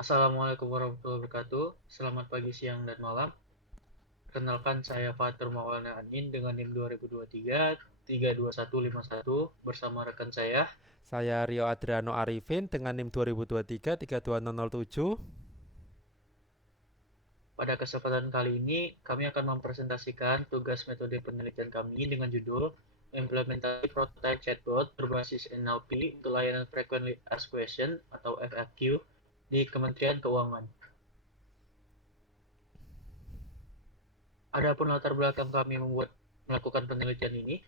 Assalamualaikum warahmatullahi wabarakatuh. Selamat pagi, siang, dan malam. Perkenalkan, saya Fatur Maulana Anin dengan NIM 2023 32151 bersama rekan saya. Saya Rio Adriano Arifin dengan NIM 2023 32007. Pada kesempatan kali ini, kami akan mempresentasikan tugas metode penelitian kami dengan judul Implementasi Prototype Chatbot berbasis NLP untuk layanan Frequently Asked Question atau FAQ di Kementerian Keuangan. Adapun latar belakang kami melakukan penelitian ini,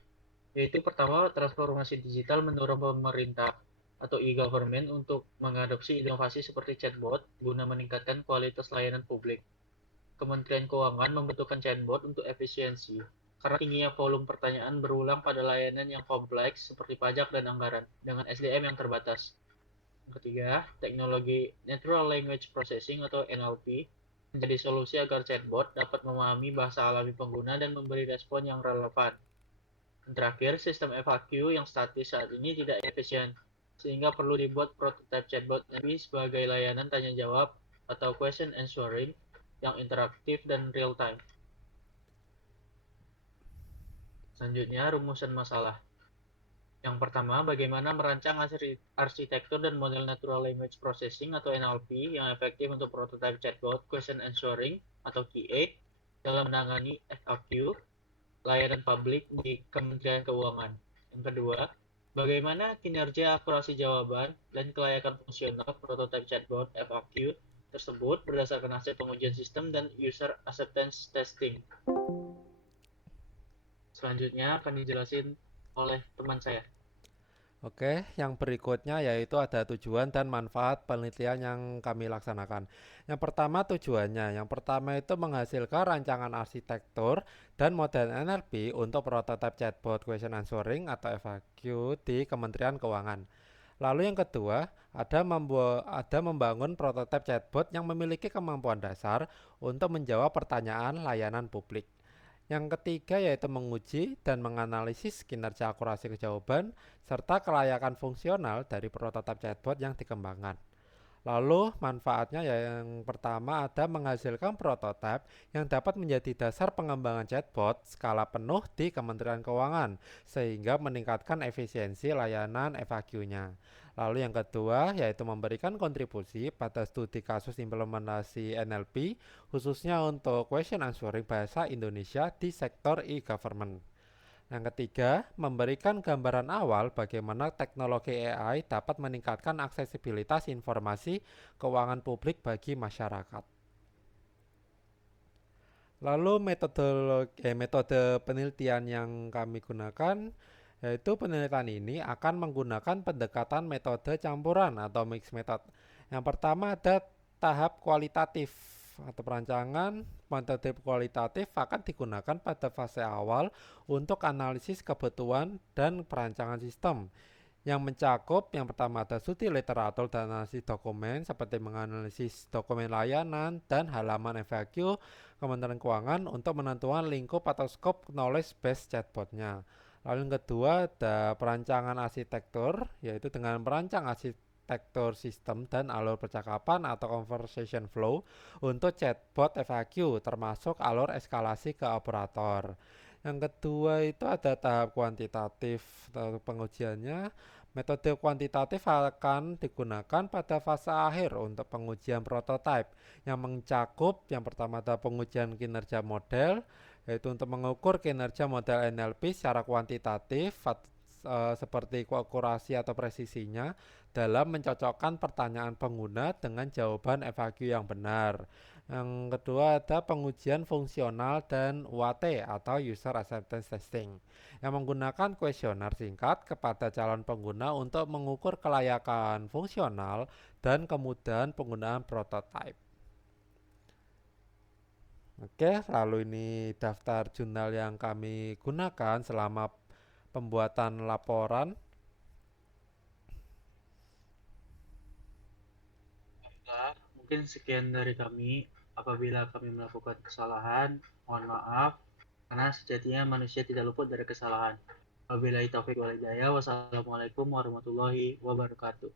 yaitu pertama, transformasi digital mendorong pemerintah atau e-government untuk mengadopsi inovasi seperti chatbot guna meningkatkan kualitas layanan publik. Kementerian Keuangan membutuhkan chatbot untuk efisiensi karena tingginya volume pertanyaan berulang pada layanan yang kompleks seperti pajak dan anggaran dengan SDM yang terbatas. Yang ketiga, teknologi Natural Language Processing atau NLP menjadi solusi agar chatbot dapat memahami bahasa alami pengguna dan memberi respon yang relevan. Dan terakhir, sistem FAQ yang statis saat ini tidak efisien, sehingga perlu dibuat prototipe chatbot NLP sebagai layanan tanya jawab atau question answering yang interaktif dan real time. Selanjutnya, rumusan masalah. Yang pertama, bagaimana merancang arsitektur dan model Natural Language Processing atau NLP yang efektif untuk prototipe chatbot question answering atau QA dalam menangani FAQ layanan publik di Kementerian Keuangan. Yang kedua, bagaimana kinerja akurasi jawaban dan kelayakan fungsional prototipe chatbot FAQ tersebut berdasarkan hasil pengujian sistem dan user acceptance testing. Selanjutnya akan dijelasin oleh teman saya. Oke, yang berikutnya yaitu ada tujuan dan manfaat penelitian yang kami laksanakan. Yang pertama tujuannya, yang pertama itu menghasilkan rancangan arsitektur dan model NLP untuk prototipe chatbot question answering atau FAQ di Kementerian Keuangan. Lalu yang kedua, ada membangun prototipe chatbot yang memiliki kemampuan dasar untuk menjawab pertanyaan layanan publik. Yang ketiga yaitu menguji dan menganalisis kinerja akurasi jawaban serta kelayakan fungsional dari prototipe chatbot yang dikembangkan. Lalu manfaatnya yang pertama ada menghasilkan prototipe yang dapat menjadi dasar pengembangan chatbot skala penuh di Kementerian Keuangan sehingga meningkatkan efisiensi layanan FAQ-nya. Lalu yang kedua yaitu memberikan kontribusi pada studi kasus implementasi NLP khususnya untuk question answering bahasa Indonesia di sektor e-government. Yang ketiga, memberikan gambaran awal bagaimana teknologi AI dapat meningkatkan aksesibilitas informasi keuangan publik bagi masyarakat. Lalu metode penelitian yang kami gunakan yaitu penelitian ini akan menggunakan pendekatan metode campuran atau mixed method. Yang pertama ada tahap kualitatif atau perancangan. Metode kualitatif akan digunakan pada fase awal untuk analisis kebutuhan dan perancangan sistem yang mencakup yang pertama ada studi literatur dan analisis dokumen seperti menganalisis dokumen layanan dan halaman FAQ Kementerian Keuangan untuk menentukan lingkup atau scope knowledge base chatbotnya. Lalu yang kedua ada perancangan arsitektur yaitu dengan merancang arsitektur sistem dan alur percakapan atau conversation flow untuk chatbot FAQ termasuk alur eskalasi ke operator. Yang kedua itu ada tahap kuantitatif pengujiannya. Metode kuantitatif akan digunakan pada fase akhir untuk pengujian prototipe yang mencakup yang pertama ada pengujian kinerja model yaitu untuk mengukur kinerja model NLP secara kuantitatif seperti akurasi atau presisinya dalam mencocokkan pertanyaan pengguna dengan jawaban FAQ yang benar. Yang kedua ada pengujian fungsional dan UAT atau User Acceptance Testing yang menggunakan kuesioner singkat kepada calon pengguna untuk mengukur kelayakan fungsional dan kemudahan penggunaan prototipe. Oke, lalu ini daftar jurnal yang kami gunakan selama pembuatan laporan. Baiklah, mungkin sekian dari kami. Apabila kami melakukan kesalahan, mohon maaf, karena sejatinya manusia tidak luput dari kesalahan. Wabillahi taufiq wal hidayah. Wassalamualaikum warahmatullahi wabarakatuh.